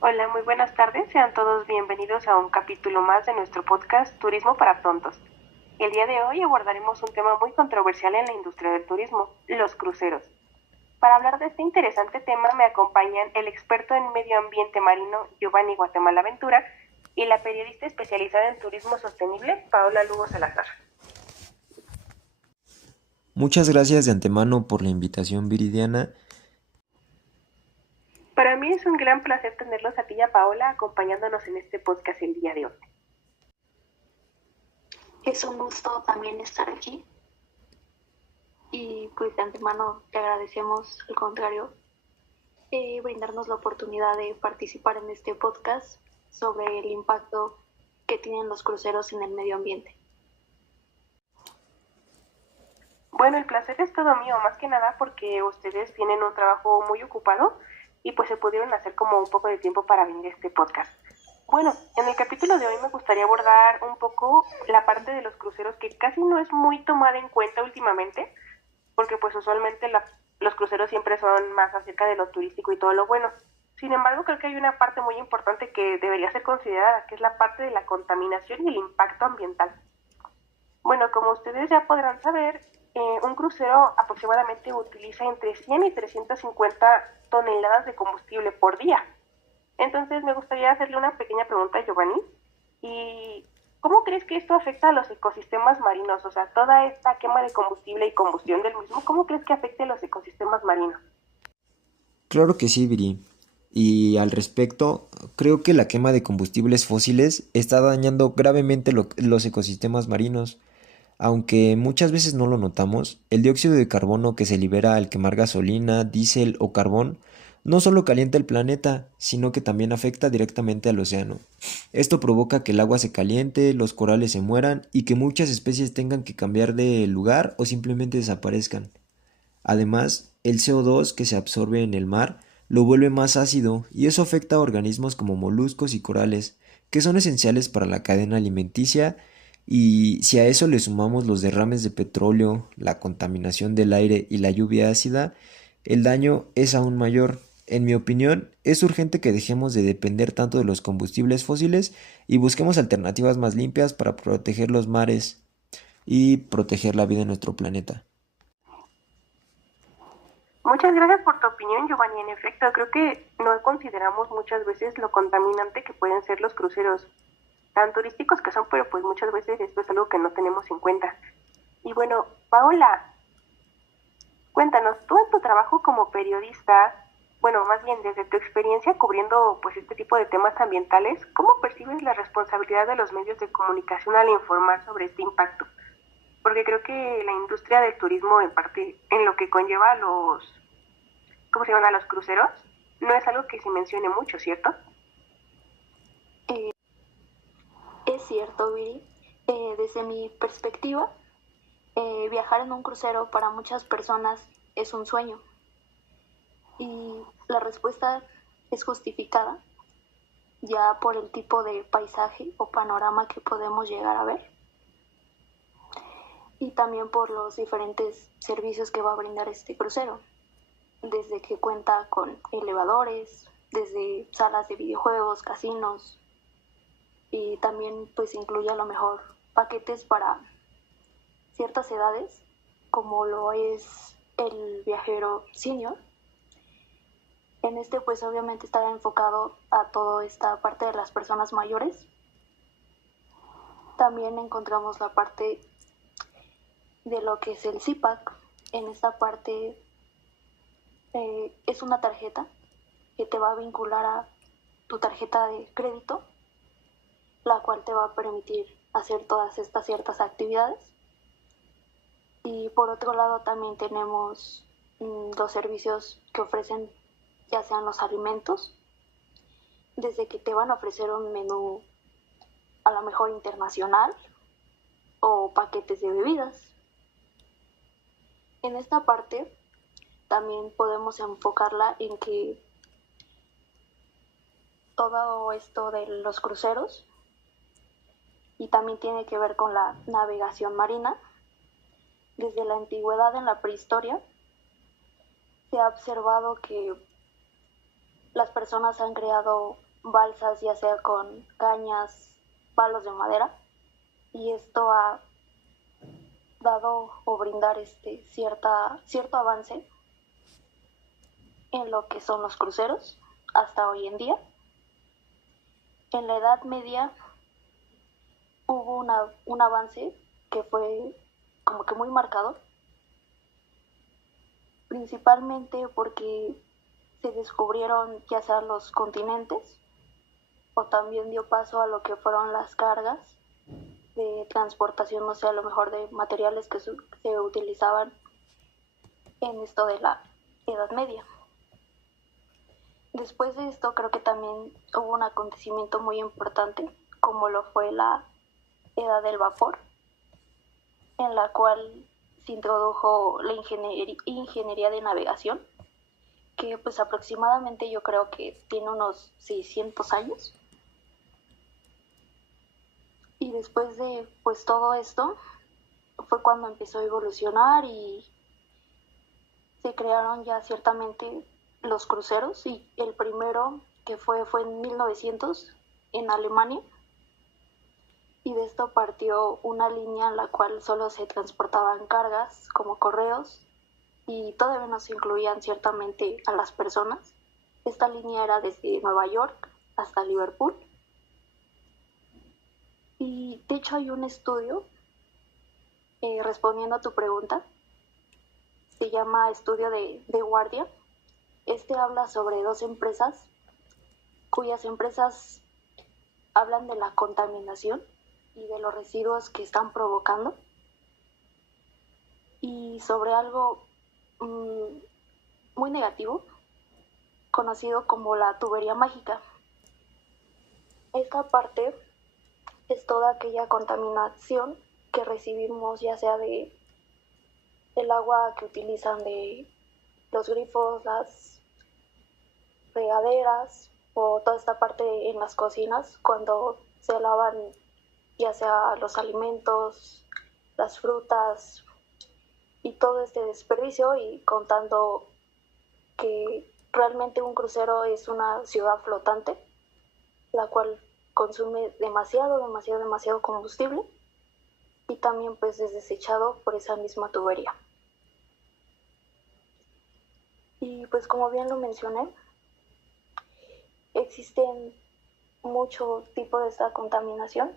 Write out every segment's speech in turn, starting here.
Hola, muy buenas tardes. Sean todos bienvenidos a un capítulo más de nuestro podcast Turismo para Tontos. El día de hoy abordaremos un tema muy controversial en la industria del turismo, los cruceros. Para hablar de este interesante tema me acompañan el experto en medio ambiente marino Giovanni Guatemala Ventura y la periodista especializada en turismo sostenible Paola Lugo Salazar. Muchas gracias de antemano por la invitación, Viridiana. Para mí es un gran placer tenerlos a ti y a Paola acompañándonos en este podcast el día de hoy. Es un gusto también estar aquí y pues de antemano te agradecemos, al contrario, brindarnos la oportunidad de participar en este podcast sobre el impacto que tienen los cruceros en el medio ambiente. Bueno, el placer es todo mío, más que nada porque ustedes tienen un trabajo muy ocupado y pues se pudieron hacer como un poco de tiempo para venir a este podcast. Bueno, en el capítulo de hoy me gustaría abordar un poco la parte de los cruceros que casi no es muy tomada en cuenta últimamente, porque pues usualmente los cruceros siempre son más acerca de lo turístico y todo lo bueno. Sin embargo, creo que hay una parte muy importante que debería ser considerada, que es la parte de la contaminación y el impacto ambiental. Bueno, como ustedes ya podrán saber, un crucero aproximadamente utiliza entre 100 y 350 toneladas de combustible por día. Entonces me gustaría hacerle una pequeña pregunta a Giovanni. ¿Y cómo crees que esto afecta a los ecosistemas marinos? O sea, toda esta quema de combustible y combustión del mismo, ¿cómo crees que afecte a los ecosistemas marinos? Claro que sí, Viri. Y al respecto, creo que la quema de combustibles fósiles está dañando gravemente los ecosistemas marinos. Aunque muchas veces no lo notamos, el dióxido de carbono que se libera al quemar gasolina, diésel o carbón no solo calienta el planeta, sino que también afecta directamente al océano. Esto provoca que el agua se caliente, los corales se mueran y que muchas especies tengan que cambiar de lugar o simplemente desaparezcan. Además, el CO2 que se absorbe en el mar lo vuelve más ácido y eso afecta a organismos como moluscos y corales, que son esenciales para la cadena alimenticia, y si a eso le sumamos los derrames de petróleo, la contaminación del aire y la lluvia ácida, el daño es aún mayor. En mi opinión, es urgente que dejemos de depender tanto de los combustibles fósiles y busquemos alternativas más limpias para proteger los mares y proteger la vida en nuestro planeta. Muchas gracias por tu opinión, Giovanni. En efecto, creo que no consideramos muchas veces lo contaminante que pueden ser los cruceros, tan turísticos que son, pero pues muchas veces esto es algo que no tenemos en cuenta. Y bueno, Paola, cuéntanos, tú en tu trabajo como periodista, bueno, más bien desde tu experiencia cubriendo pues este tipo de temas ambientales, ¿cómo percibes la responsabilidad de los medios de comunicación al informar sobre este impacto? Porque creo que la industria del turismo, en parte, en lo que conlleva a ¿cómo se llaman? A los cruceros, no es algo que se mencione mucho, ¿cierto? Eh, es cierto, Viri, desde mi perspectiva, viajar en un crucero para muchas personas es un sueño y la respuesta es justificada ya por el tipo de paisaje o panorama que podemos llegar a ver y también por los diferentes servicios que va a brindar este crucero, desde que cuenta con elevadores, desde salas de videojuegos, casinos y también pues incluye a lo mejor paquetes para ciertas edades como lo es el viajero senior. En este pues obviamente está enfocado a toda esta parte de las personas mayores. También encontramos la parte de lo que es el CIPAC. En esta parte es una tarjeta que te va a vincular a tu tarjeta de crédito, la cual te va a permitir hacer todas estas ciertas actividades. Y por otro lado también tenemos los servicios que ofrecen ya sean los alimentos, desde que te van a ofrecer un menú a lo mejor internacional o paquetes de bebidas. En esta parte también podemos enfocarla en que todo esto de los cruceros y también tiene que ver con la navegación marina. Desde la antigüedad en la prehistoria se ha observado que las personas han creado balsas ya sea con cañas, palos de madera, y esto ha dado o brindar cierto avance en lo que son los cruceros hasta hoy en día. En la Edad Media hubo un avance que fue como que muy marcado, principalmente porque se descubrieron ya sea los continentes o también dio paso a lo que fueron las cargas de transportación, no sé, a lo mejor de materiales que se utilizaban en esto de la Edad Media. Después de esto creo que también hubo un acontecimiento muy importante, como lo fue la Edad del Vapor, en la cual se introdujo la ingeniería de navegación, que pues aproximadamente yo creo que tiene unos 600 años. Y después de pues todo esto fue cuando empezó a evolucionar y se crearon ya ciertamente los cruceros, y el primero que fue en 1900 en Alemania, y de esto partió una línea en la cual solo se transportaban cargas como correos y todavía no se incluían ciertamente a las personas. Esta línea era desde Nueva York hasta Liverpool. Y de hecho hay un estudio, respondiendo a tu pregunta, se llama Estudio de The Guardian. Este habla sobre dos empresas cuyas empresas hablan de la contaminación y de los residuos que están provocando, y sobre algo muy negativo conocido como la tubería mágica. Esta parte es toda aquella contaminación que recibimos, ya sea de el agua que utilizan de los grifos, las regaderas, o toda esta parte en las cocinas cuando se lavan ya sea los alimentos, las frutas y todo este desperdicio, y contando que realmente un crucero es una ciudad flotante, la cual consume demasiado combustible, y también pues es desechado por esa misma tubería. Y pues como bien lo mencioné, existen muchos tipos de esta contaminación,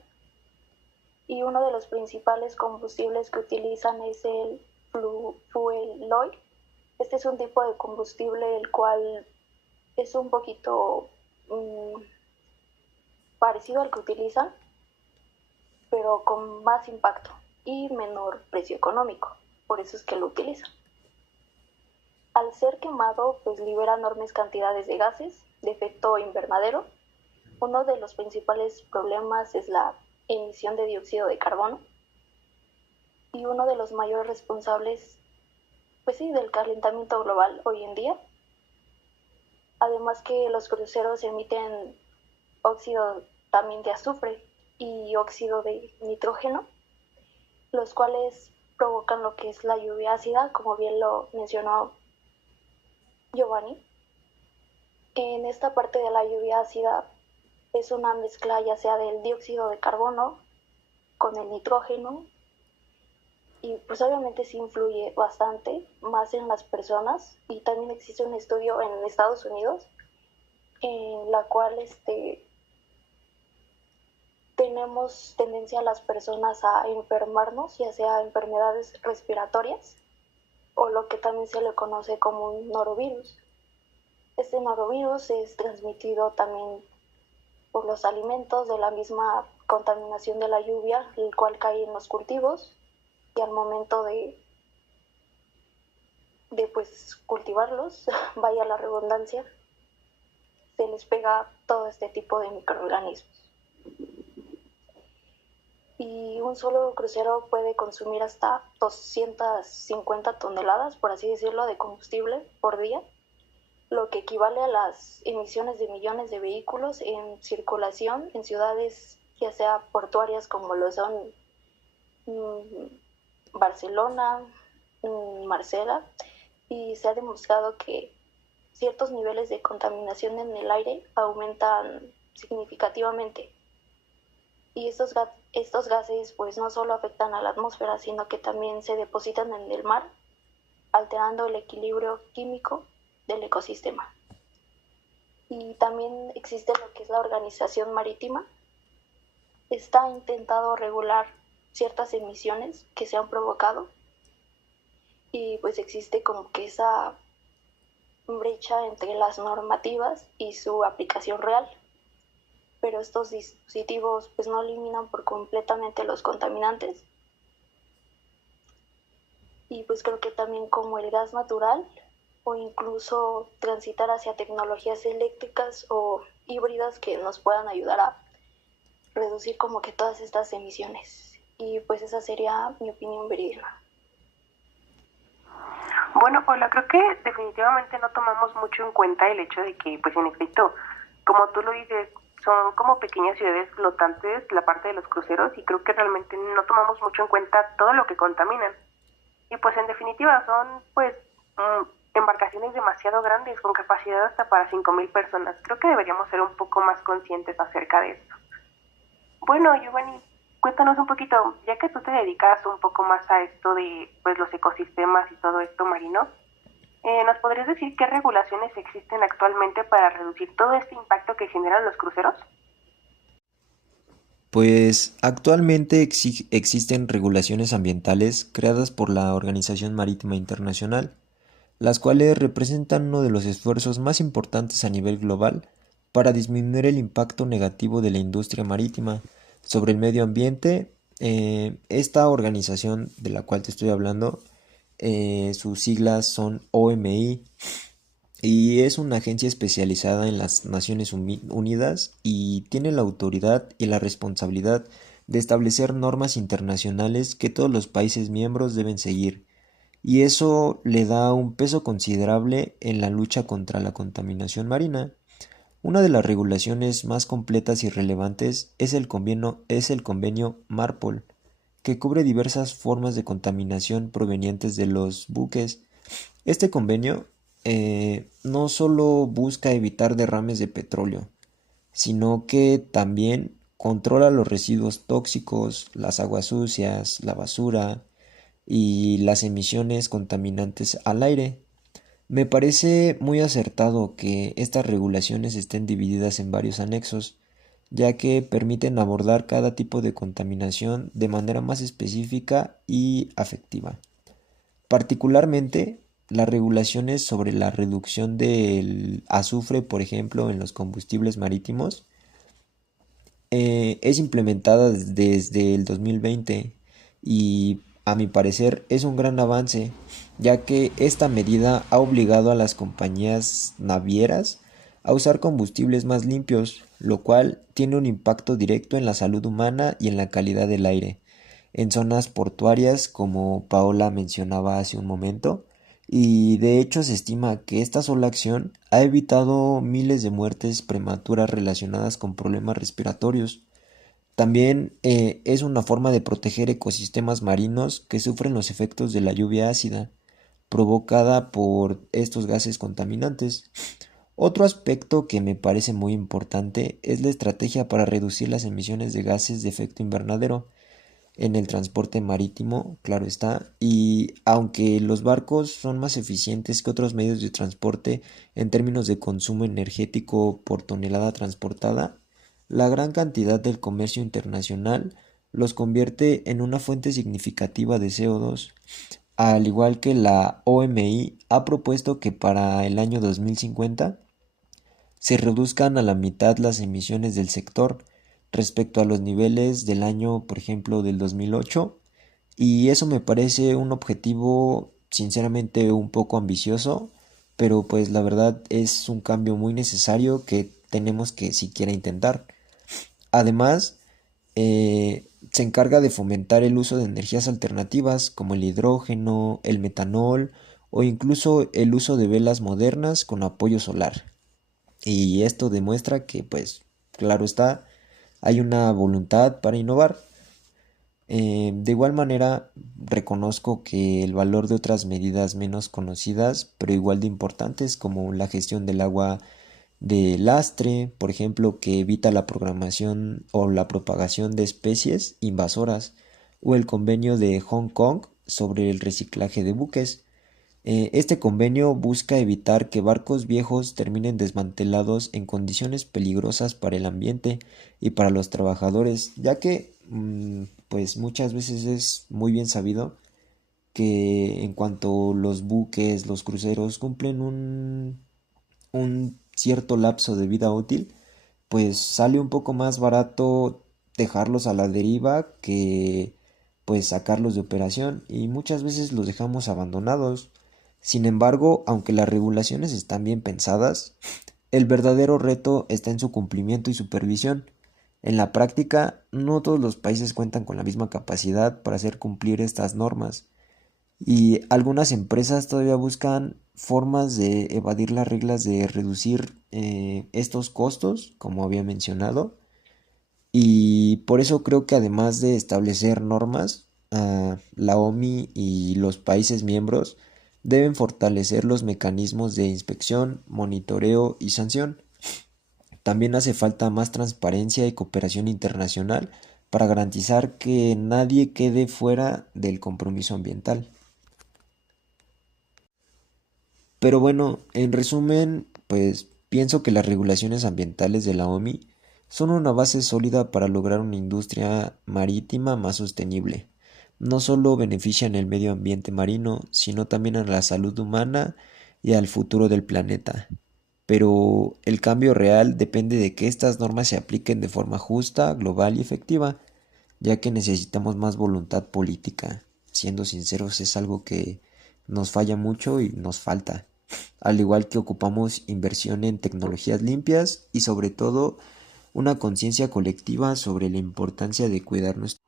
y uno de los principales combustibles que utilizan es el fuel oil. Este es un tipo de combustible el cual es un poquito parecido al que utilizan, pero con más impacto y menor precio económico. Por eso es que lo utilizan. Al ser quemado, pues libera enormes cantidades de gases de efecto invernadero. Uno de los principales problemas es la emisión de dióxido de carbono, y uno de los mayores responsables, pues sí, del calentamiento global hoy en día. Además que los cruceros emiten óxido también de azufre y óxido de nitrógeno, los cuales provocan lo que es la lluvia ácida, como bien lo mencionó Giovanni. En esta parte de la lluvia ácida es una mezcla ya sea del dióxido de carbono con el nitrógeno, y pues obviamente sí influye bastante más en las personas. Y también existe un estudio en Estados Unidos en la cual tenemos tendencia a las personas a enfermarnos, ya sea enfermedades respiratorias o lo que también se le conoce como un norovirus. Este norovirus es transmitido también por los alimentos, de la misma contaminación de la lluvia, el cual cae en los cultivos, y al momento de pues cultivarlos, vaya la redundancia, se les pega todo este tipo de microorganismos. Y un solo crucero puede consumir hasta 250 toneladas, por así decirlo, de combustible por día, lo que equivale a las emisiones de millones de vehículos en circulación en ciudades ya sea portuarias como lo son Barcelona, Marsella, y se ha demostrado que ciertos niveles de contaminación en el aire aumentan significativamente. Y estos gases pues no solo afectan a la atmósfera, sino que también se depositan en el mar, alterando el equilibrio químico del ecosistema. Y también existe lo que es la Organización Marítima. Está intentado regular ciertas emisiones que se han provocado y pues existe como que esa brecha entre las normativas y su aplicación real. Pero estos dispositivos pues no eliminan por completamente los contaminantes. Y pues creo que también como el gas natural o incluso transitar hacia tecnologías eléctricas o híbridas que nos puedan ayudar a reducir como que todas estas emisiones. Y pues esa sería mi opinión verídica. Bueno, Paula, creo que definitivamente no tomamos mucho en cuenta el hecho de que, pues en efecto, como tú lo dices, son como pequeñas ciudades flotantes la parte de los cruceros y creo que realmente no tomamos mucho en cuenta todo lo que contaminan. Y pues en definitiva son pues embarcaciones demasiado grandes con capacidad hasta para 5,000 personas. Creo que deberíamos ser un poco más conscientes acerca de esto. Bueno, Giovanni, cuéntanos un poquito, ya que tú te dedicas un poco más a esto de pues los ecosistemas y todo esto marino, ¿nos podrías decir qué regulaciones existen actualmente para reducir todo este impacto que generan los cruceros? Pues actualmente existen regulaciones ambientales creadas por la Organización Marítima Internacional, las cuales representan uno de los esfuerzos más importantes a nivel global para disminuir el impacto negativo de la industria marítima sobre el medio ambiente. Esta organización de la cual te estoy hablando, sus siglas son OMI y es una agencia especializada en las Naciones Unidas y tiene la autoridad y la responsabilidad de establecer normas internacionales que todos los países miembros deben seguir, y eso le da un peso considerable en la lucha contra la contaminación marina. Una de las regulaciones más completas y relevantes es el convenio MARPOL, que cubre diversas formas de contaminación provenientes de los buques. Este convenio no solo busca evitar derrames de petróleo, sino que también controla los residuos tóxicos, las aguas sucias, la basura y las emisiones contaminantes al aire. Me parece muy acertado que estas regulaciones estén divididas en varios anexos, ya que permiten abordar cada tipo de contaminación de manera más específica y afectiva. Particularmente, las regulaciones sobre la reducción del azufre, por ejemplo, en los combustibles marítimos, es implementada desde el 2020 y a mi parecer es un gran avance, ya que esta medida ha obligado a las compañías navieras a usar combustibles más limpios, lo cual tiene un impacto directo en la salud humana y en la calidad del aire en zonas portuarias, como Paola mencionaba hace un momento, y de hecho se estima que esta sola acción ha evitado miles de muertes prematuras relacionadas con problemas respiratorios. También es una forma de proteger ecosistemas marinos que sufren los efectos de la lluvia ácida provocada por estos gases contaminantes. Otro aspecto que me parece muy importante es la estrategia para reducir las emisiones de gases de efecto invernadero en el transporte marítimo, claro está, y aunque los barcos son más eficientes que otros medios de transporte en términos de consumo energético por tonelada transportada, la gran cantidad del comercio internacional los convierte en una fuente significativa de CO2, al igual que la OMI ha propuesto que para el año 2050 se reduzcan a la mitad las emisiones del sector respecto a los niveles del año, por ejemplo, del 2008, y eso me parece un objetivo sinceramente un poco ambicioso, pero pues la verdad es un cambio muy necesario que tenemos que siquiera intentar. Además, se encarga de fomentar el uso de energías alternativas como el hidrógeno, el metanol o incluso el uso de velas modernas con apoyo solar. Y esto demuestra que, pues, claro está, hay una voluntad para innovar. De igual manera, reconozco que el valor de otras medidas menos conocidas, pero igual de importantes, como la gestión del agua de lastre, por ejemplo, que evita la programación o la propagación de especies invasoras, o el convenio de Hong Kong sobre el reciclaje de buques. Este convenio busca evitar que barcos viejos terminen desmantelados en condiciones peligrosas para el ambiente y para los trabajadores, ya que pues muchas veces es muy bien sabido que en cuanto los buques, los cruceros cumplen un cierto lapso de vida útil, pues sale un poco más barato dejarlos a la deriva que pues sacarlos de operación y muchas veces los dejamos abandonados. Sin embargo, aunque las regulaciones están bien pensadas, el verdadero reto está en su cumplimiento y supervisión. En la práctica, no todos los países cuentan con la misma capacidad para hacer cumplir estas normas y algunas empresas todavía buscan formas de evadir las reglas de reducir estos costos, como había mencionado, y por eso creo que además de establecer normas, la OMI y los países miembros deben fortalecer los mecanismos de inspección, monitoreo y sanción. También hace falta más transparencia y cooperación internacional para garantizar que nadie quede fuera del compromiso ambiental. Pero bueno, en resumen, pues pienso que las regulaciones ambientales de la OMI son una base sólida para lograr una industria marítima más sostenible. No solo benefician el medio ambiente marino, sino también a la salud humana y al futuro del planeta. Pero el cambio real depende de que estas normas se apliquen de forma justa, global y efectiva, ya que necesitamos más voluntad política. Siendo sinceros, es algo que nos falla mucho y nos falta. Al igual que ocupamos inversión en tecnologías limpias y sobre todo una conciencia colectiva sobre la importancia de cuidar nuestro.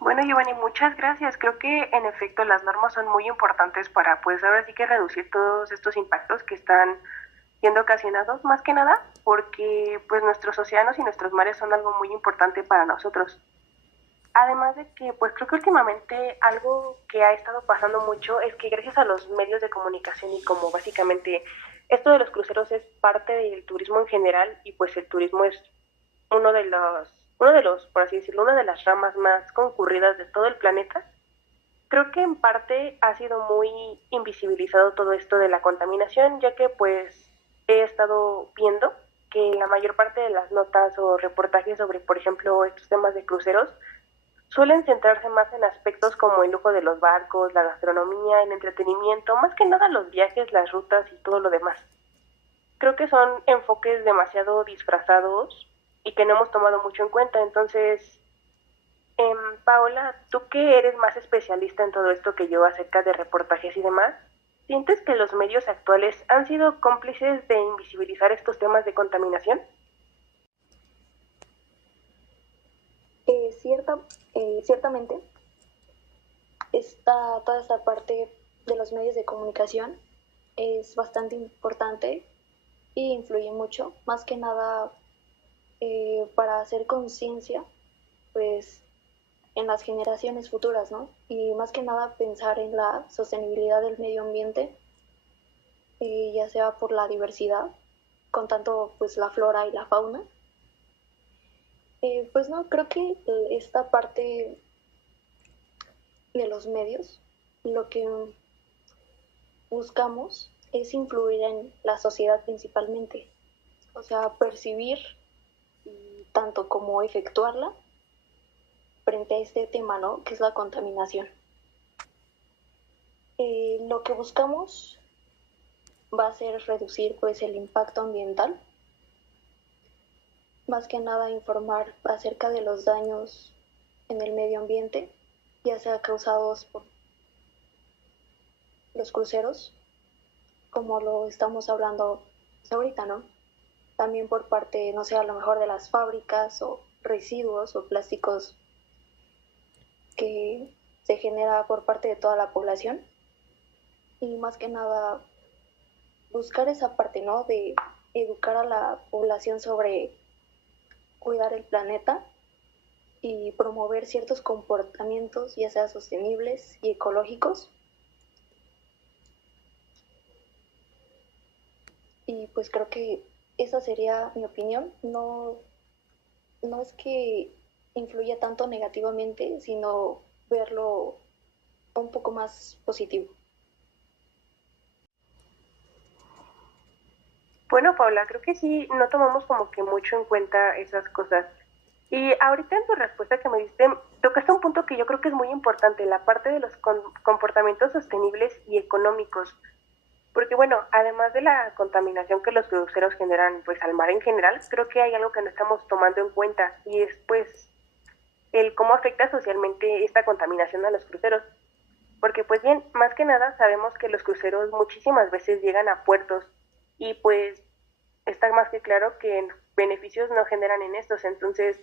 Bueno, Giovanni, muchas gracias. Creo que en efecto las normas son muy importantes para, pues ahora sí que reducir todos estos impactos que están siendo ocasionados, más que nada porque pues nuestros océanos y nuestros mares son algo muy importante para nosotros. Además de que, pues creo que últimamente algo que ha estado pasando mucho es que gracias a los medios de comunicación y como básicamente esto de los cruceros es parte del turismo en general y pues el turismo es uno de los, por así decirlo, una de las ramas más concurridas de todo el planeta. Creo que en parte ha sido muy invisibilizado todo esto de la contaminación, ya que pues he estado viendo que la mayor parte de las notas o reportajes sobre, por ejemplo, estos temas de cruceros suelen centrarse más en aspectos como el lujo de los barcos, la gastronomía, el entretenimiento, más que nada los viajes, las rutas y todo lo demás. Creo que son enfoques demasiado disfrazados y que no hemos tomado mucho en cuenta. Entonces, Paola, tú que eres más especialista en todo esto que yo acerca de reportajes y demás, ¿sientes que los medios actuales han sido cómplices de invisibilizar estos temas de contaminación? Cierta, ciertamente, toda esta parte de los medios de comunicación es bastante importante y influye mucho, más que nada para hacer conciencia, pues, en las generaciones futuras, ¿no? Y más que nada pensar en la sostenibilidad del medio ambiente, ya sea por la diversidad, con tanto pues la flora y la fauna. Pues no, creo que esta parte de los medios, lo que buscamos es influir en la sociedad principalmente, o sea, percibir tanto como efectuarla frente a este tema, ¿no? Que es la contaminación. Lo que buscamos va a ser reducir pues el impacto ambiental, más que nada informar acerca de los daños en el medio ambiente, ya sea causados por los cruceros, como lo estamos hablando ahorita, ¿no? También por parte, no sé, a lo mejor de las fábricas o residuos o plásticos que se genera por parte de toda la población. Y más que nada buscar esa parte, ¿no? De educar a la población sobre cuidar el planeta y promover ciertos comportamientos, ya sea sostenibles y ecológicos. Y pues creo que esa sería mi opinión. No es que influya tanto negativamente, sino verlo un poco más positivo. Bueno, Paula, creo que sí, no tomamos como que mucho en cuenta esas cosas. Y ahorita en tu respuesta que me diste, tocaste un punto que yo creo que es muy importante, la parte de los comportamientos sostenibles y económicos. Porque bueno, además de la contaminación que los cruceros generan pues al mar en general, creo que hay algo que no estamos tomando en cuenta y es pues el cómo afecta socialmente esta contaminación a los cruceros. Porque pues bien, más que nada sabemos que los cruceros muchísimas veces llegan a puertos y pues está más que claro que beneficios no generan en estos. Entonces,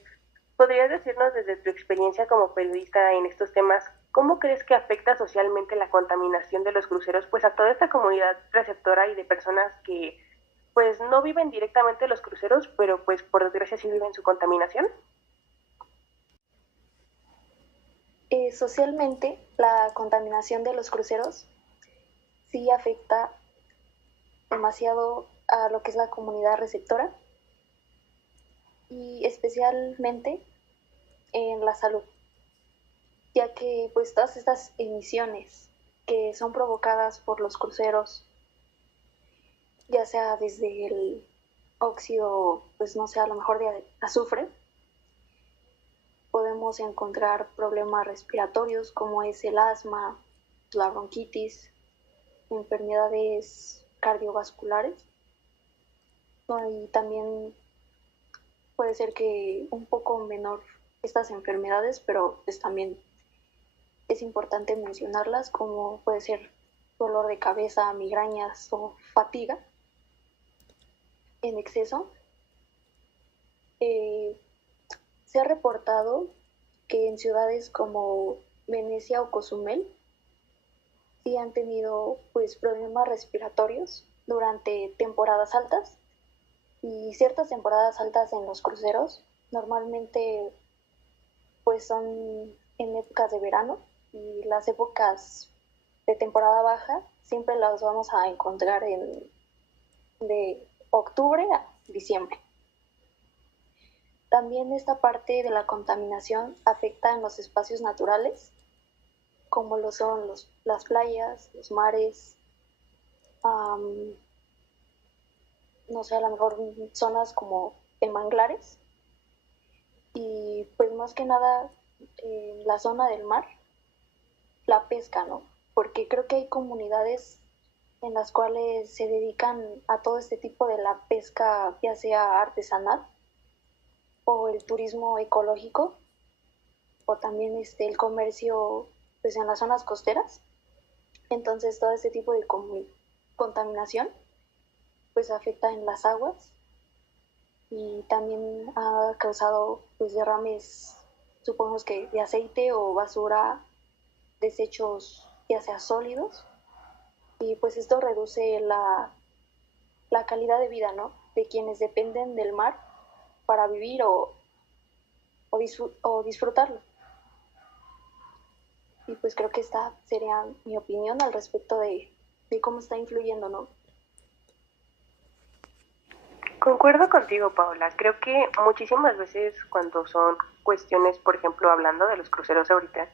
¿podrías decirnos desde tu experiencia como periodista en estos temas, cómo crees que afecta socialmente la contaminación de los cruceros pues a toda esta comunidad receptora y de personas que pues no viven directamente los cruceros, pero pues por desgracia sí viven su contaminación? Socialmente, la contaminación de los cruceros sí afecta demasiado a lo que es la comunidad receptora y especialmente en la salud, ya que pues todas estas emisiones que son provocadas por los cruceros, ya sea desde el óxido, pues no sé, a lo mejor de azufre, podemos encontrar problemas respiratorios como es el asma, la bronquitis, enfermedades cardiovasculares, ¿no? Y también puede ser que un poco menor estas enfermedades, pero pues también es importante mencionarlas, como puede ser dolor de cabeza, migrañas o fatiga en exceso. Se ha reportado que en ciudades como Venecia o Cozumel sí han tenido pues problemas respiratorios durante temporadas altas, y ciertas temporadas altas en los cruceros normalmente pues son en épocas de verano, y las épocas de temporada baja siempre las vamos a encontrar de octubre a diciembre. También esta parte de la contaminación afecta en los espacios naturales, como lo son las playas, los mares, no sé, a lo mejor zonas como en manglares, y pues más que nada en la zona del mar, la pesca, ¿no? Porque creo que hay comunidades en las cuales se dedican a todo este tipo de la pesca, ya sea artesanal o el turismo ecológico, o también el comercio pues en las zonas costeras. Entonces todo este tipo de contaminación pues afecta en las aguas, y también ha causado pues derrames, supongamos que de aceite o basura, desechos ya sea sólidos, y pues esto reduce la calidad de vida, ¿no? De quienes dependen del mar para vivir o disfrutarlo. Y pues creo que esta sería mi opinión al respecto de cómo está influyendo, ¿no? Concuerdo contigo, Paula. Creo que muchísimas veces cuando son cuestiones, por ejemplo, hablando de los cruceros ahorita,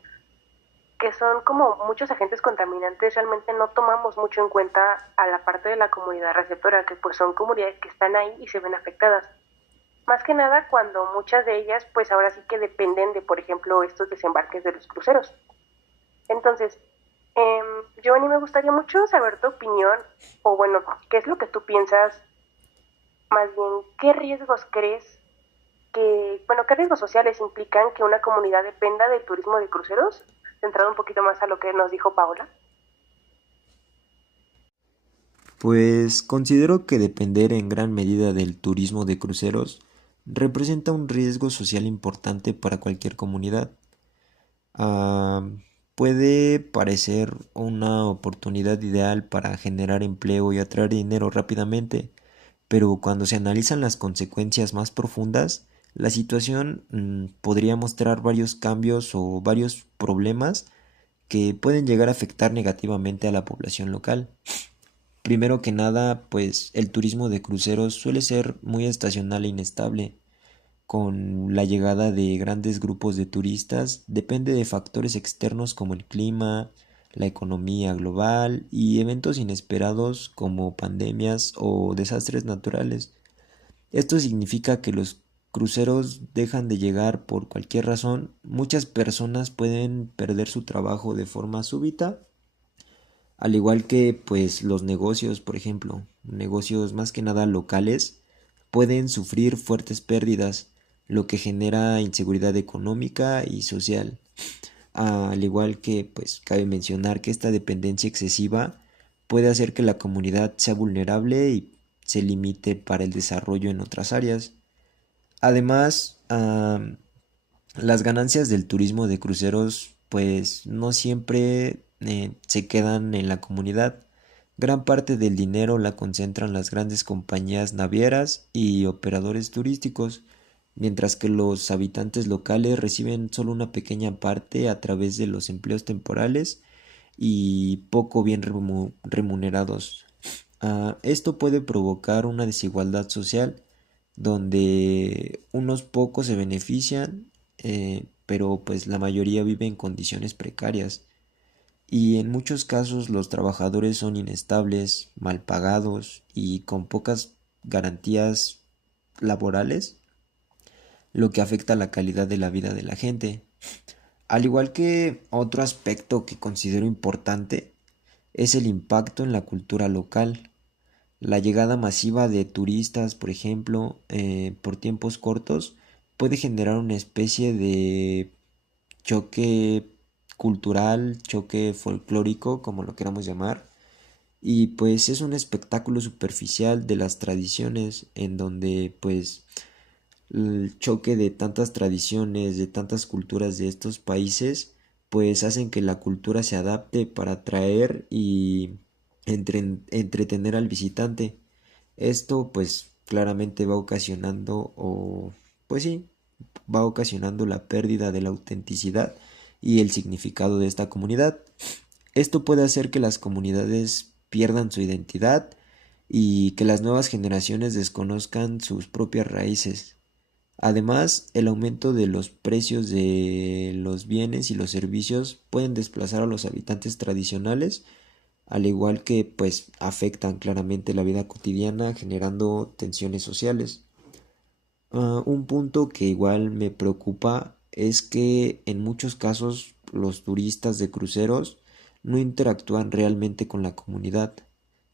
que son como muchos agentes contaminantes, realmente no tomamos mucho en cuenta a la parte de la comunidad receptora, que pues son comunidades que están ahí y se ven afectadas. Más que nada cuando muchas de ellas pues ahora sí que dependen de, por ejemplo, estos desembarques de los cruceros. Entonces, Giovanni, me gustaría mucho saber tu opinión, o bueno, qué es lo que tú piensas, más bien, qué riesgos crees bueno, qué riesgos sociales implican que una comunidad dependa del turismo de cruceros, centrado un poquito más a lo que nos dijo Paola. Pues considero que depender en gran medida del turismo de cruceros representa un riesgo social importante para cualquier comunidad. Ah, puede parecer una oportunidad ideal para generar empleo y atraer dinero rápidamente, pero cuando se analizan las consecuencias más profundas, La situación podría mostrar varios cambios o varios problemas que pueden llegar a afectar negativamente a la población local. Primero que nada, pues el turismo de cruceros suele ser muy estacional e inestable. Con la llegada de grandes grupos de turistas, depende de factores externos como el clima, la economía global y eventos inesperados como pandemias o desastres naturales. Esto significa que los cruceros dejan de llegar por cualquier razón. Muchas personas pueden perder su trabajo de forma súbita, al igual que pues los negocios, por ejemplo, negocios más que nada locales, pueden sufrir fuertes pérdidas, lo que genera inseguridad económica y social. Al igual que pues cabe mencionar que esta dependencia excesiva puede hacer que la comunidad sea vulnerable y se limite para el desarrollo en otras áreas. Además, las ganancias del turismo de cruceros pues no siempre se quedan en la comunidad. Gran parte del dinero la concentran las grandes compañías navieras y operadores turísticos, mientras que los habitantes locales reciben solo una pequeña parte a través de los empleos temporales y poco bien remunerados. Esto puede provocar una desigualdad social donde unos pocos se benefician, pero pues la mayoría vive en condiciones precarias. Y en muchos casos los trabajadores son inestables, mal pagados y con pocas garantías laborales, lo que afecta la calidad de la vida de la gente. Al igual que otro aspecto que considero importante es el impacto en la cultura local. La llegada masiva de turistas, por ejemplo, por tiempos cortos, puede generar una especie de choque cultural, choque folclórico, como lo queramos llamar, y pues es un espectáculo superficial de las tradiciones en donde pues el choque de tantas tradiciones, de tantas culturas de estos países, pues hacen que la cultura se adapte para atraer y entretener al visitante. Esto pues claramente va ocasionando o pues sí, va ocasionando la pérdida de la autenticidad y el significado de esta comunidad. Esto puede hacer que las comunidades pierdan su identidad y que las nuevas generaciones desconozcan sus propias raíces. Además, el aumento de los precios de los bienes y los servicios pueden desplazar a los habitantes tradicionales, al igual que pues afectan claramente la vida cotidiana generando tensiones sociales. Un punto que igual me preocupa es que en muchos casos los turistas de cruceros no interactúan realmente con la comunidad.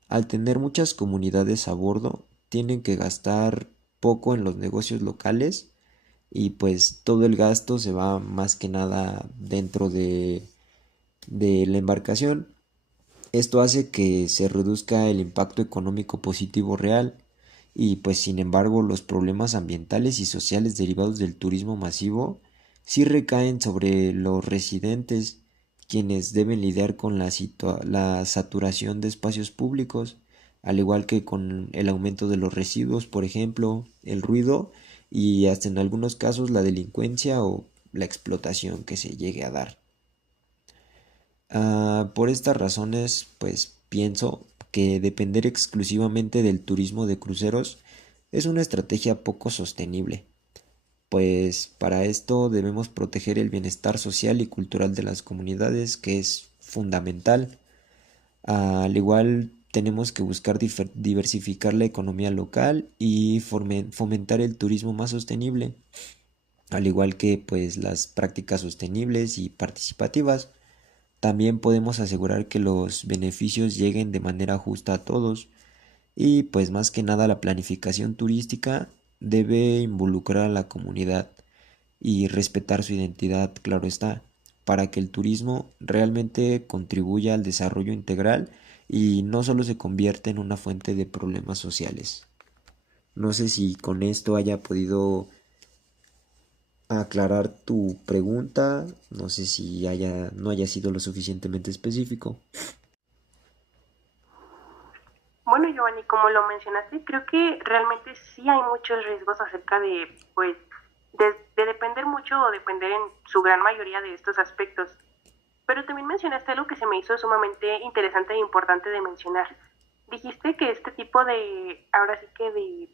Al tener muchas comunidades a bordo, tienen que gastar poco en los negocios locales y pues todo el gasto se va más que nada dentro de la embarcación. Esto hace que se reduzca el impacto económico positivo real y pues sin embargo los problemas ambientales y sociales derivados del turismo masivo sí recaen sobre los residentes, quienes deben lidiar con la saturación de espacios públicos, al igual que con el aumento de los residuos, por ejemplo, el ruido y hasta en algunos casos la delincuencia o la explotación que se llegue a dar. Por estas razones, pues pienso que depender exclusivamente del turismo de cruceros es una estrategia poco sostenible, pues para esto debemos proteger el bienestar social y cultural de las comunidades, que es fundamental. Al igual tenemos que buscar diversificar la economía local y fomentar el turismo más sostenible, al igual que pues las prácticas sostenibles y participativas. También podemos asegurar que los beneficios lleguen de manera justa a todos y pues más que nada la planificación turística debe involucrar a la comunidad y respetar su identidad, claro está, para que el turismo realmente contribuya al desarrollo integral y no solo se convierta en una fuente de problemas sociales. No sé si con esto haya podido aclarar tu pregunta, no sé si no haya sido lo suficientemente específico. Bueno, Giovanni, como lo mencionaste, creo que realmente sí hay muchos riesgos acerca de, pues, de depender mucho o depender en su gran mayoría de estos aspectos. Pero también mencionaste algo que se me hizo sumamente interesante e importante de mencionar. Dijiste que este tipo de, ahora sí que de,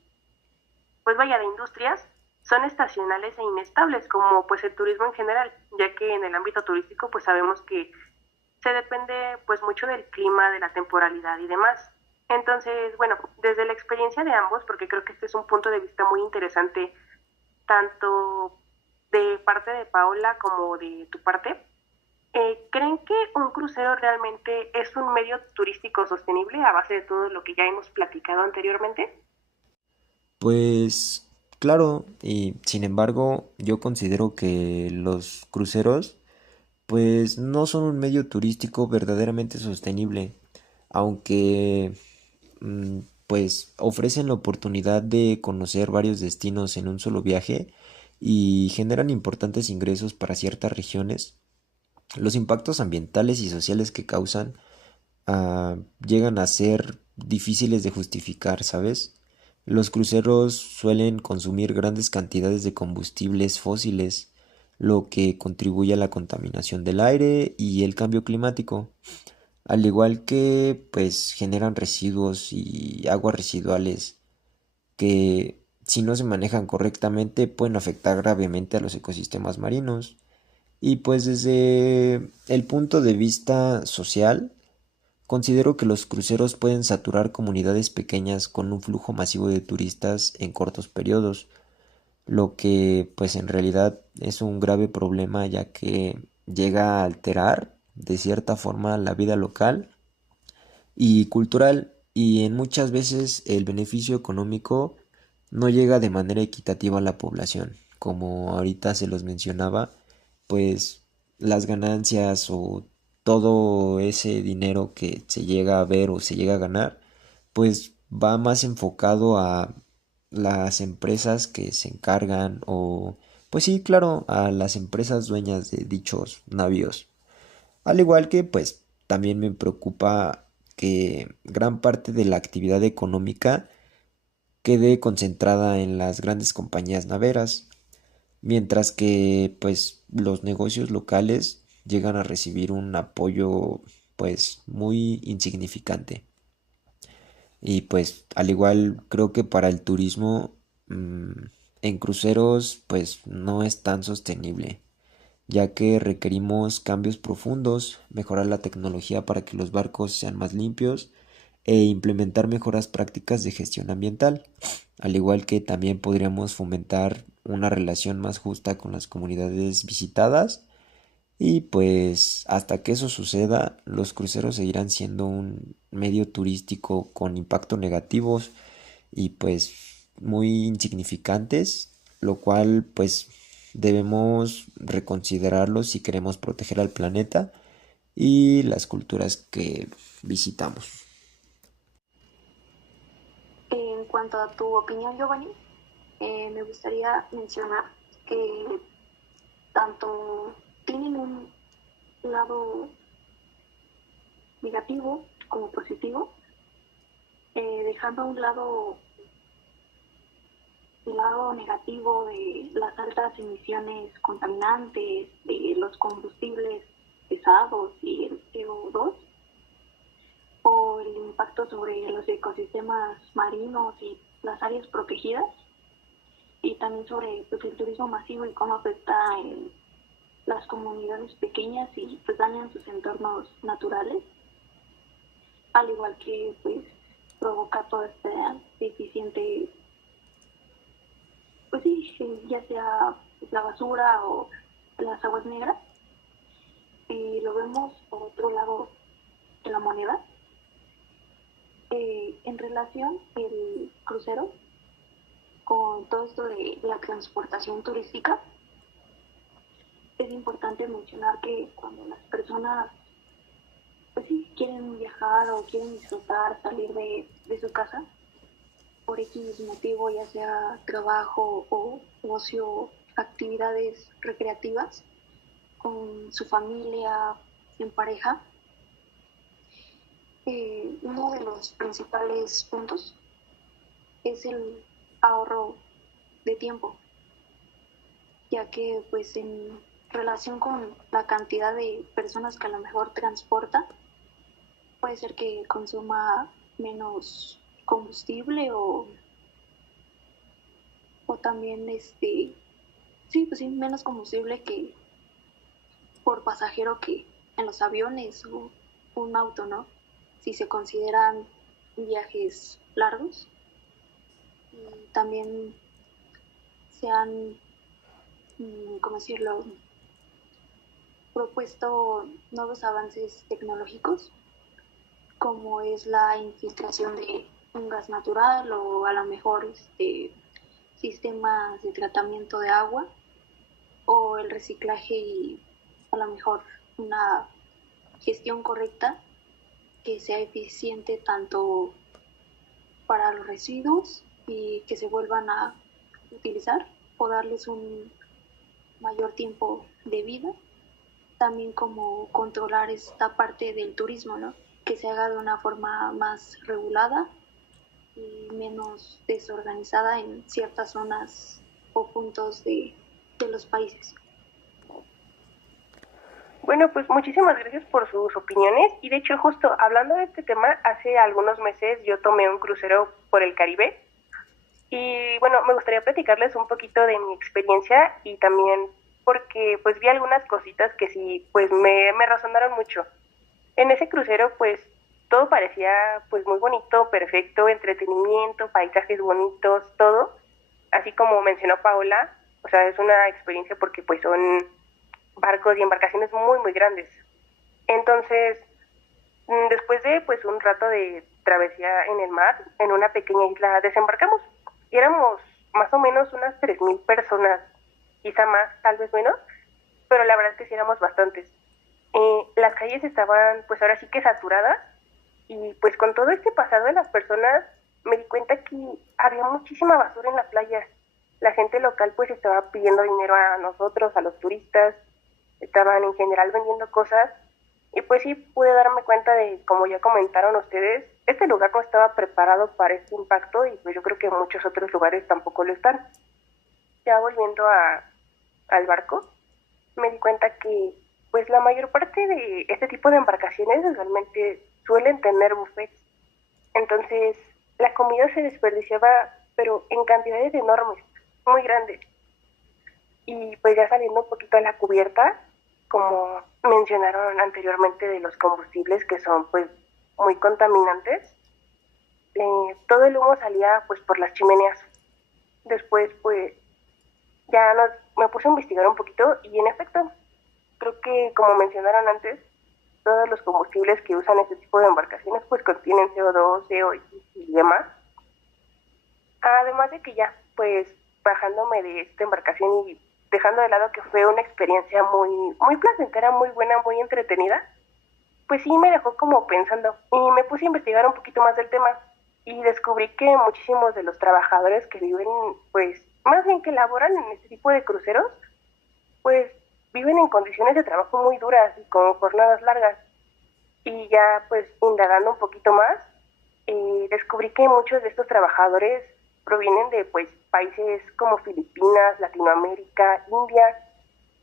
pues vaya, de industrias son estacionales e inestables, como pues el turismo en general, ya que en el ámbito turístico pues sabemos que se depende pues mucho del clima, de la temporalidad y demás. Entonces, bueno, desde la experiencia de ambos, porque creo que este es un punto de vista muy interesante, tanto de parte de Paola como de tu parte, ¿creen que un crucero realmente es un medio turístico sostenible a base de todo lo que ya hemos platicado anteriormente? Pues claro, y sin embargo, yo considero que los cruceros pues no son un medio turístico verdaderamente sostenible, aunque mm, pues ofrecen la oportunidad de conocer varios destinos en un solo viaje y generan importantes ingresos para ciertas regiones. Los impactos ambientales y sociales que causan llegan a ser difíciles de justificar, ¿sabes? Los cruceros suelen consumir grandes cantidades de combustibles fósiles, lo que contribuye a la contaminación del aire y el cambio climático, al igual que pues generan residuos y aguas residuales que si no se manejan correctamente pueden afectar gravemente a los ecosistemas marinos. Y pues desde el punto de vista social, considero que los cruceros pueden saturar comunidades pequeñas con un flujo masivo de turistas en cortos periodos, lo que pues en realidad es un grave problema ya que llega a alterar de cierta forma la vida local y cultural y en muchas veces el beneficio económico no llega de manera equitativa a la población. Como ahorita se los mencionaba, pues las ganancias o todo ese dinero que se llega a ver o se llega a ganar, pues va más enfocado a las empresas que se encargan o pues sí, claro, a las empresas dueñas de dichos navíos. Al igual que pues también me preocupa que gran parte de la actividad económica quede concentrada en las grandes compañías naveras, mientras que pues los negocios locales llegan a recibir un apoyo pues muy insignificante. Y pues al igual creo que para el turismo en cruceros pues no es tan sostenible, ya que requerimos cambios profundos, mejorar la tecnología para que los barcos sean más limpios e implementar mejoras prácticas de gestión ambiental, al igual que también podríamos fomentar una relación más justa con las comunidades visitadas y pues hasta que eso suceda, los cruceros seguirán siendo un medio turístico con impacto negativos y pues muy insignificantes, lo cual pues debemos reconsiderarlo si queremos proteger al planeta y las culturas que visitamos. En cuanto a tu opinión, Giovanni, me gustaría mencionar que tanto tienen un lado negativo como positivo, dejando a un lado el lado negativo de las altas emisiones contaminantes, de los combustibles pesados y el CO2, o el impacto sobre los ecosistemas marinos y las áreas protegidas, y también sobre pues, el turismo masivo y cómo afecta en las comunidades pequeñas y pues dañan sus entornos naturales, al igual que pues provoca toda esta deficiente, pues sí, ya sea pues, la basura o las aguas negras. Y lo vemos por otro lado de la moneda. En relación el crucero con todo esto de la transportación turística, es importante mencionar que cuando las personas pues sí, quieren viajar o quieren disfrutar, salir de su casa por X motivo, ya sea trabajo o ocio, actividades recreativas con su familia, en pareja, uno de los principales puntos es el ahorro de tiempo. ya que pues en relación con la cantidad de personas que a lo mejor transporta, puede ser que consuma menos combustible o también sí, pues sí, menos combustible que por pasajero que en los aviones o un auto, ¿no? Si se consideran viajes largos. Y también se han, ¿cómo decirlo?, propuesto nuevos avances tecnológicos, como es la infiltración de un gas natural o a lo mejor sistemas de tratamiento de agua o el reciclaje y a lo mejor una gestión correcta que sea eficiente tanto para los residuos y que se vuelvan a utilizar o darles un mayor tiempo de vida, también como controlar esta parte del turismo, ¿no? Que se haga de una forma más regulada y menos desorganizada en ciertas zonas o puntos de los países. Bueno, pues muchísimas gracias por sus opiniones y de hecho justo hablando de este tema, hace algunos meses yo tomé un crucero por el Caribe y bueno, me gustaría platicarles un poquito de mi experiencia y también porque pues vi algunas cositas que sí pues me resonaron mucho. En ese crucero pues todo parecía pues muy bonito, perfecto, entretenimiento, paisajes bonitos, todo, así como mencionó Paola, o sea, es una experiencia porque pues son barcos y embarcaciones muy, muy grandes. Entonces, después de pues un rato de travesía en el mar, en una pequeña isla desembarcamos. Y éramos más o menos unas 3.000 personas, quizá más, tal vez menos, pero la verdad es que sí éramos bastantes. Las calles estaban pues ahora sí que saturadas y pues con todo este pasado de las personas me di cuenta que había muchísima basura en la playa. La gente local pues estaba pidiendo dinero a nosotros, a los turistas, estaban en general vendiendo cosas y pues sí pude darme cuenta de, como ya comentaron ustedes, este lugar no estaba preparado para este impacto y pues yo creo que muchos otros lugares tampoco lo están. Ya volviendo al barco, me di cuenta que pues la mayor parte de este tipo de embarcaciones realmente suelen tener buffets. Entonces la comida se desperdiciaba pero en cantidades enormes, muy grandes. Y pues ya saliendo un poquito a la cubierta, como mencionaron anteriormente de los combustibles que son pues muy contaminantes, todo el humo salía pues por las chimeneas. Después pues me puse a investigar un poquito y en efecto, creo que como mencionaron antes, todos los combustibles que usan este tipo de embarcaciones pues contienen CO2, CO y demás. Además de que ya pues bajándome de esta embarcación y dejando de lado que fue una experiencia muy, muy placentera, muy buena, muy entretenida, pues sí me dejó como pensando y me puse a investigar un poquito más del tema y descubrí que muchísimos de los trabajadores que viven, pues más bien que laboran en este tipo de cruceros, pues viven en condiciones de trabajo muy duras y con jornadas largas. Y ya pues indagando un poquito más, descubrí que muchos de estos trabajadores provienen de pues países como Filipinas, Latinoamérica, India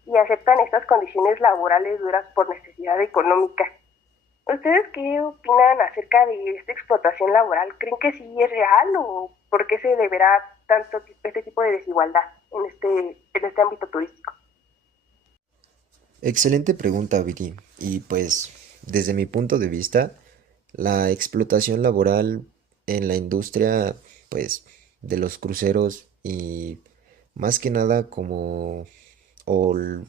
y aceptan estas condiciones laborales duras por necesidad económica. ¿Ustedes qué opinan acerca de esta explotación laboral? ¿Creen que sí es real o por qué se deberá tanto este tipo de desigualdad en este ámbito turístico? Excelente pregunta, Viri. Y pues, desde mi punto de vista, la explotación laboral en la industria, pues, de los cruceros y más que nada como o l-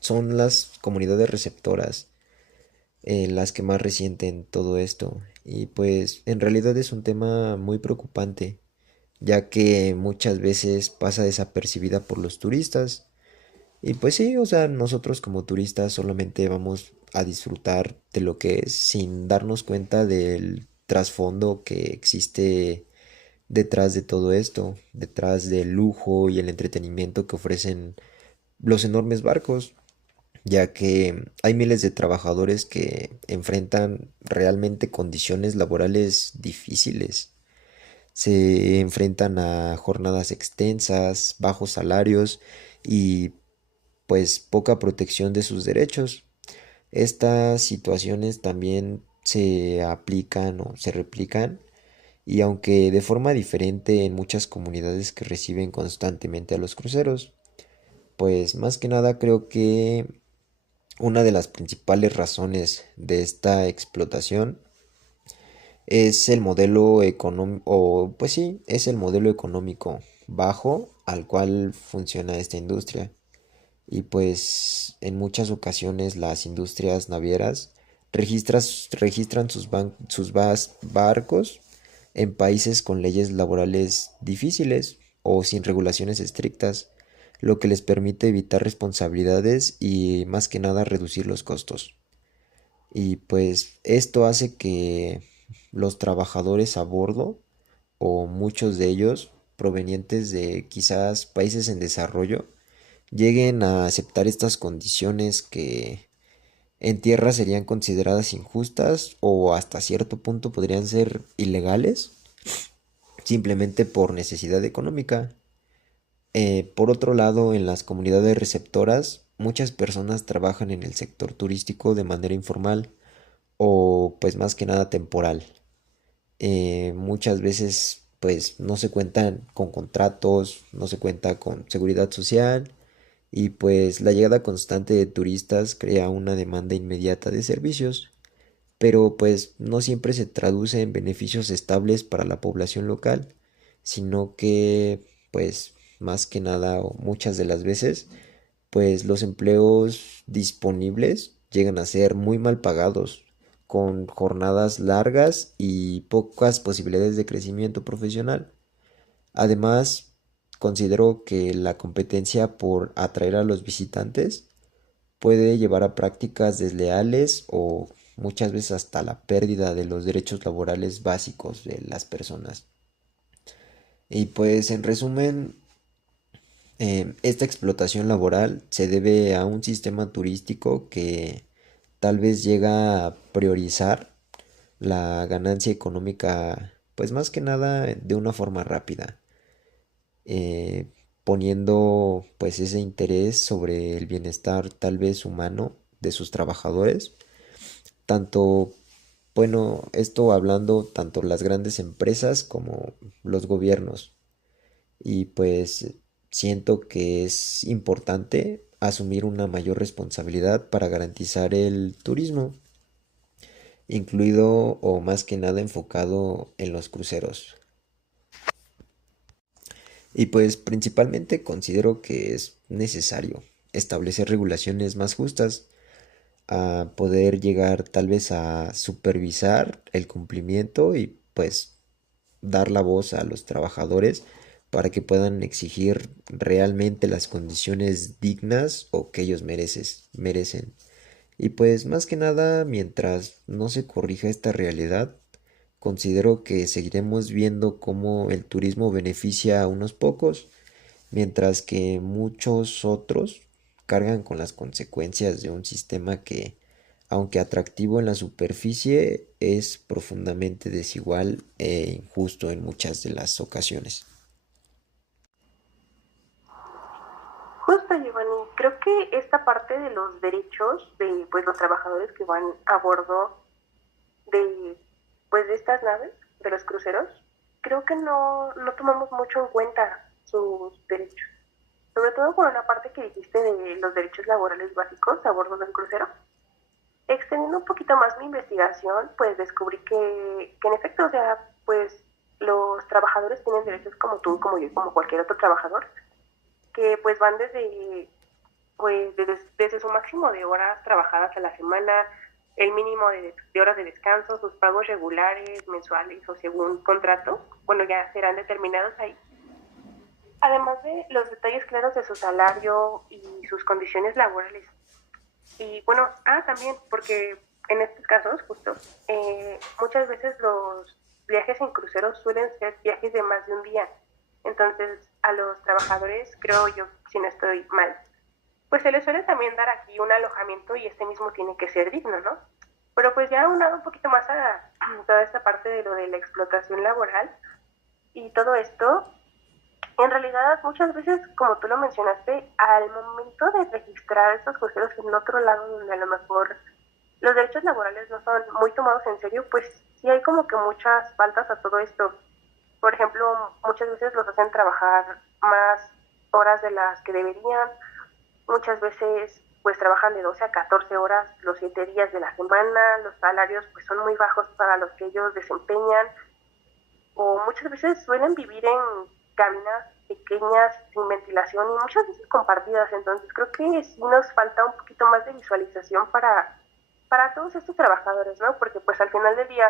son las comunidades receptoras las que más resienten todo esto. Y pues, en realidad es un tema muy preocupante, ya que muchas veces pasa desapercibida por los turistas. Y pues sí, o sea, nosotros como turistas solamente vamos a disfrutar de lo que es sin darnos cuenta del trasfondo que existe detrás de todo esto, detrás del lujo y el entretenimiento que ofrecen los enormes barcos, ya que hay miles de trabajadores que enfrentan realmente condiciones laborales difíciles. Se enfrentan a jornadas extensas, bajos salarios y pues poca protección de sus derechos. Estas situaciones también se aplican o se replican y aunque de forma diferente en muchas comunidades que reciben constantemente a los cruceros, pues más que nada creo que una de las principales razones de esta explotación es el modelo económico, o pues sí, es el modelo económico bajo al cual funciona esta industria. Y pues en muchas ocasiones las industrias navieras registran sus barcos en países con leyes laborales difíciles o sin regulaciones estrictas, lo que les permite evitar responsabilidades y más que nada reducir los costos. Y pues esto hace que los trabajadores a bordo, o muchos de ellos provenientes de quizás países en desarrollo, lleguen a aceptar estas condiciones que en tierra serían consideradas injustas o hasta cierto punto podrían ser ilegales, simplemente por necesidad económica. Por otro lado, en las comunidades receptoras, muchas personas trabajan en el sector turístico de manera informal o pues más que nada temporal. Muchas veces pues no se cuentan con contratos, no se cuenta con seguridad social y pues la llegada constante de turistas crea una demanda inmediata de servicios, pero pues no siempre se traduce en beneficios estables para la población local, sino que pues más que nada o muchas de las veces pues los empleos disponibles llegan a ser muy mal pagados, con jornadas largas y pocas posibilidades de crecimiento profesional. Además, considero que la competencia por atraer a los visitantes puede llevar a prácticas desleales o muchas veces hasta la pérdida de los derechos laborales básicos de las personas. Y pues en resumen, esta explotación laboral se debe a un sistema turístico que tal vez llega a priorizar la ganancia económica, pues más que nada de una forma rápida, eh, poniendo pues ese interés sobre el bienestar tal vez humano de sus trabajadores, tanto, bueno, esto hablando tanto las grandes empresas como los gobiernos. Y pues siento que es importante asumir una mayor responsabilidad para garantizar el turismo, incluido o más que nada enfocado en los cruceros. Y pues principalmente considero que es necesario establecer regulaciones más justas, a poder llegar tal vez a supervisar el cumplimiento y pues dar la voz a los trabajadores para que puedan exigir realmente las condiciones dignas o que ellos merecen. Y pues más que nada, mientras no se corrija esta realidad, considero que seguiremos viendo cómo el turismo beneficia a unos pocos, mientras que muchos otros cargan con las consecuencias de un sistema que, aunque atractivo en la superficie, es profundamente desigual e injusto en muchas de las ocasiones. Justo, Giovanni, creo que esta parte de los derechos de pues los trabajadores que van a bordo de pues de estas naves, de los cruceros, creo que no tomamos mucho en cuenta sus derechos. Sobre todo por una parte que dijiste de los derechos laborales básicos a bordo del crucero. Extendiendo un poquito más mi investigación, pues descubrí que en efecto, o sea, pues los trabajadores tienen derechos como tú, como yo, como cualquier otro trabajador, que pues van desde su máximo de horas trabajadas a la semana, el mínimo de horas de descanso, sus pagos regulares, mensuales o según contrato, bueno, ya serán determinados ahí. Además de los detalles claros de su salario y sus condiciones laborales. Y bueno, también, porque en estos casos, justo, muchas veces los viajes en cruceros suelen ser viajes de más de un día. Entonces, a los trabajadores, creo yo, si no estoy mal, pues se les suele también dar aquí un alojamiento y este mismo tiene que ser digno, ¿no? Pero pues ya unado un poquito más a toda esta parte de lo de la explotación laboral y todo esto, en realidad muchas veces, como tú lo mencionaste, al momento de registrar estos cruceros en otro lado donde a lo mejor los derechos laborales no son muy tomados en serio, pues sí hay como que muchas faltas a todo esto. Por ejemplo, muchas veces los hacen trabajar más horas de las que deberían, muchas veces pues trabajan de 12 a 14 horas los 7 días de la semana, los salarios pues son muy bajos para los que ellos desempeñan, o muchas veces suelen vivir en cabinas pequeñas sin ventilación y muchas veces compartidas. Entonces creo que sí nos falta un poquito más de visualización para todos estos trabajadores, ¿no? Porque pues al final del día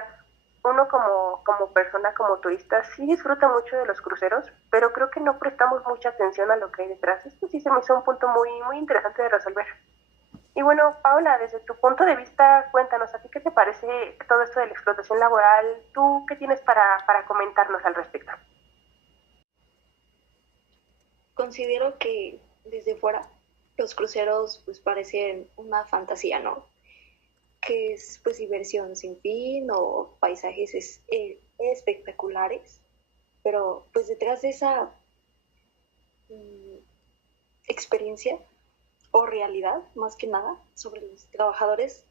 uno como persona, como turista, sí disfruta mucho de los cruceros, pero creo que no prestamos mucha atención a lo que hay detrás. Esto sí se me hizo un punto muy interesante de resolver. Y bueno, Paola, desde tu punto de vista, cuéntanos, ¿a ti qué te parece todo esto de la explotación laboral? ¿Tú qué tienes para comentarnos al respecto? Considero que desde fuera los cruceros pues parecen una fantasía, ¿no? Que es pues diversión sin fin o paisajes espectaculares, pero pues detrás de esa mm, experiencia o realidad, más que nada, sobre los trabajadores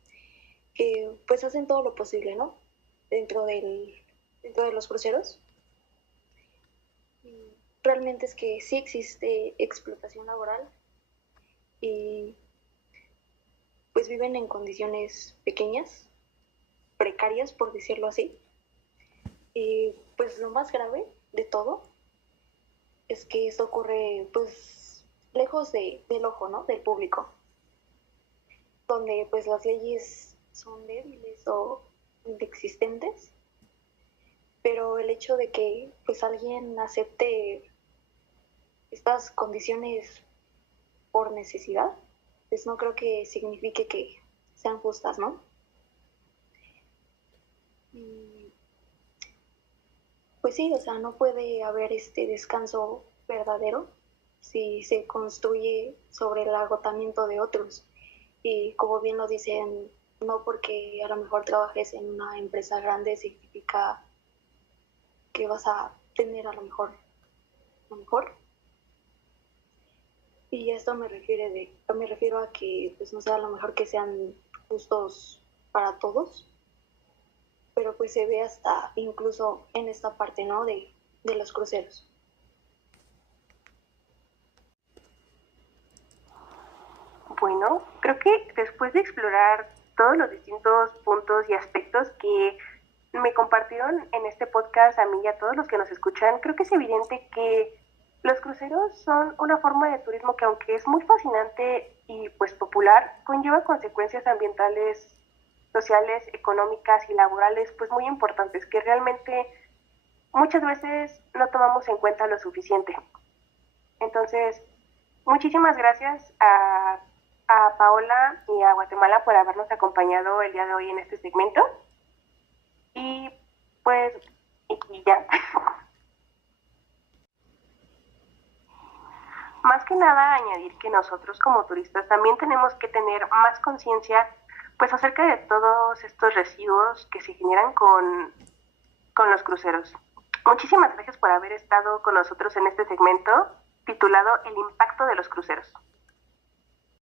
que pues hacen todo lo posible, ¿no? Dentro, dentro de los cruceros. Y realmente es que sí existe explotación laboral y pues viven en condiciones pequeñas, precarias, por decirlo así. Y pues lo más grave de todo es que esto ocurre pues lejos del ojo, ¿no? Del público, donde pues las leyes son débiles o inexistentes, pero el hecho de que pues alguien acepte estas condiciones por necesidad, pues no creo que signifique que sean justas, ¿no? Y pues sí, o sea, no puede haber este descanso verdadero si se construye sobre el agotamiento de otros. Y como bien lo dicen, no porque a lo mejor trabajes en una empresa grande significa que vas a tener a lo mejor lo mejor. Y esto me refiero a que pues no sea a lo mejor que sean justos para todos, pero pues se ve hasta incluso en esta parte, ¿no? De los cruceros. Bueno, creo que después de explorar todos los distintos puntos y aspectos que me compartieron en este podcast a mí y a todos los que nos escuchan, creo que es evidente que los cruceros son una forma de turismo que aunque es muy fascinante y pues popular, conlleva consecuencias ambientales, sociales, económicas y laborales pues muy importantes que realmente muchas veces no tomamos en cuenta lo suficiente. Entonces, muchísimas gracias a Paola y a Guatemala por habernos acompañado el día de hoy en este segmento. Y pues, y ya. Más que nada añadir que nosotros como turistas también tenemos que tener más conciencia pues acerca de todos estos residuos que se generan con los cruceros. Muchísimas gracias por haber estado con nosotros en este segmento titulado El impacto de los cruceros.